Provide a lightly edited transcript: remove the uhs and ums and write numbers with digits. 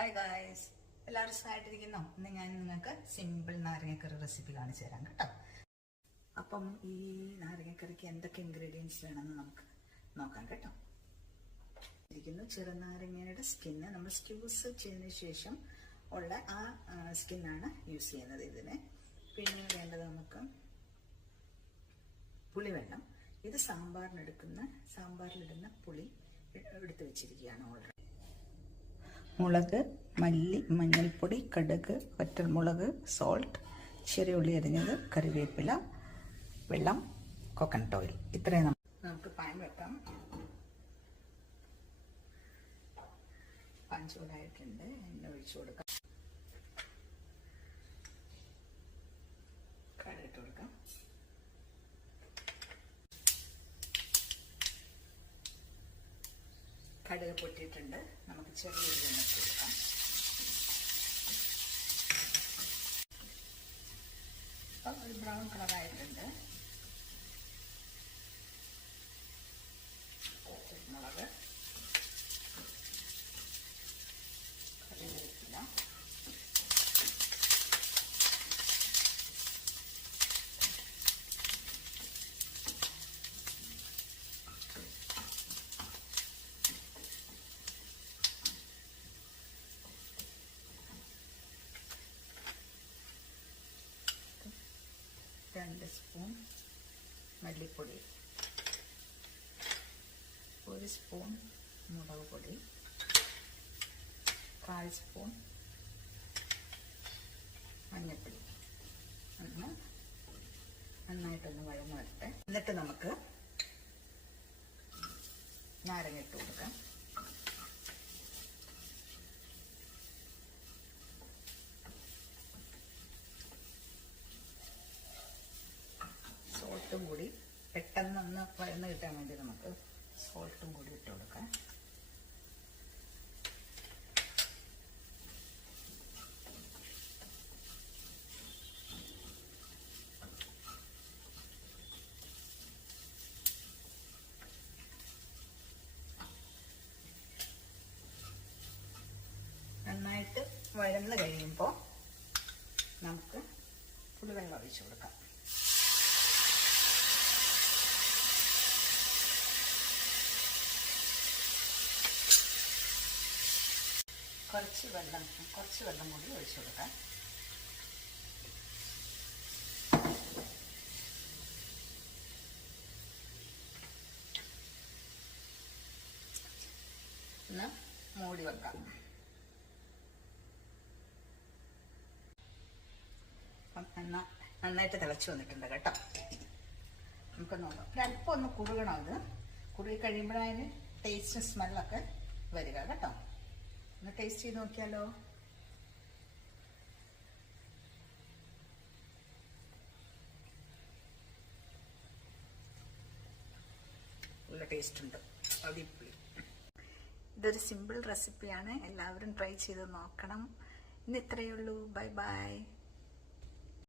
Hi guys, എല്ലാവരും സുഖമായിട്ടിരിക്കുന്നോ? ഇന്ന് ഞാൻ നിങ്ങൾക്ക് സിമ്പിൾ നാരങ്ങക്കറി റെസിപ്പി കാണിച്ചു തരാം കേട്ടോ. അപ്പം ഈ നാരങ്ങക്കറിക്ക് എന്തൊക്കെ ഇൻഗ്രീഡിയൻസ് വേണമെന്ന് നമുക്ക് നോക്കാം കേട്ടോ. ചെറുനാരങ്ങയുടെ സ്കിന്ന് നമ്മൾ സ്ക്യൂസ് ചെയ്തതിന് ശേഷം ഉള്ള ആ സ്കിന്നാണ് യൂസ് ചെയ്യുന്നത് ഇതിന്. പിന്നെ വേണ്ടത് നമുക്ക് പുളിവെള്ളം. ഇത് സാമ്പാറിലിടുന്ന പുളി എടുത്ത് വെച്ചിരിക്കുകയാണ് ഓൾറെഡി. മുളക്, മല്ലി, മഞ്ഞൾപ്പൊടി, കടുക്, വറ്റൽമുളക്, സോൾട്ട്, ചെറിയ ഉള്ളി അരിഞ്ഞത്, കറിവേപ്പില, വെള്ളം, കോക്കനട്ട് ഓയിൽ. ഇത്രയും നമുക്ക് പാൻ വെക്കാം. പാൻ ചൂടായിട്ടുണ്ട്, എണ്ണ ഒഴിച്ചു കൊടുക്കാം. കടുകിട്ട് കൊടുക്കാം. കടുക് പൊട്ടിയിട്ടുണ്ട്, നമുക്ക് ചെറിയ ഉള്ളി ഇട്ട് കൊടുക്കാം. അപ്പം ഒരു ബ്രൗൺ കളറായിട്ടുണ്ട്. മുളക്, കറിവേപ്പില, രണ്ട് സ്പൂൺ മല്ലിപ്പൊടി, ഒരു സ്പൂൺ മുളക് പൊടി, 1/4 സ്പൂൺ മഞ്ഞൾപ്പൊടി. നന്നായിട്ടൊന്ന് വഴന്ന് വരട്ടെ. എന്നിട്ട് നമുക്ക് നാരങ്ങ ഇട്ട് കൊടുക്കാം. സോൾട്ടും കൂടി പെട്ടെന്നൊന്ന് വഴന്ന് കിട്ടാൻ വേണ്ടി നമുക്ക് സോൾട്ടും കൂടി ഇട്ട് കൊടുക്കാം. നന്നായിട്ട് വഴന്ന് കഴിയുമ്പോൾ നമുക്ക് പുളിവെള്ളം ഒഴിച്ചു കൊടുക്കാം. കുറച്ച് വെള്ളം കൂടി ഒഴിച്ചു കൊടുക്കാം. ഒന്ന് മൂടി വെക്കാം. നന്നായിട്ട് തിളച്ച് വന്നിട്ടുണ്ട് കേട്ടോ. നമുക്ക് നോക്കാം. ഒരല്പം ഒന്ന് കുറുകണം. അത് കുറുകി കഴിയുമ്പോഴതിന് ടേസ്റ്റ് സ്മെല്ലൊക്കെ വരിക കേട്ടോ. ഒന്ന് ടേസ്റ്റ് ചെയ്ത് നോക്കിയാലോ. നല്ല ടേസ്റ്റ് ഉണ്ട്, അടിപൊളി. ഇതൊരു സിമ്പിൾ റെസിപ്പിയാണ്, എല്ലാവരും ട്രൈ ചെയ്ത് നോക്കണം. ഇന്ന് ഇത്രയേ ഉള്ളൂ. Bye bye.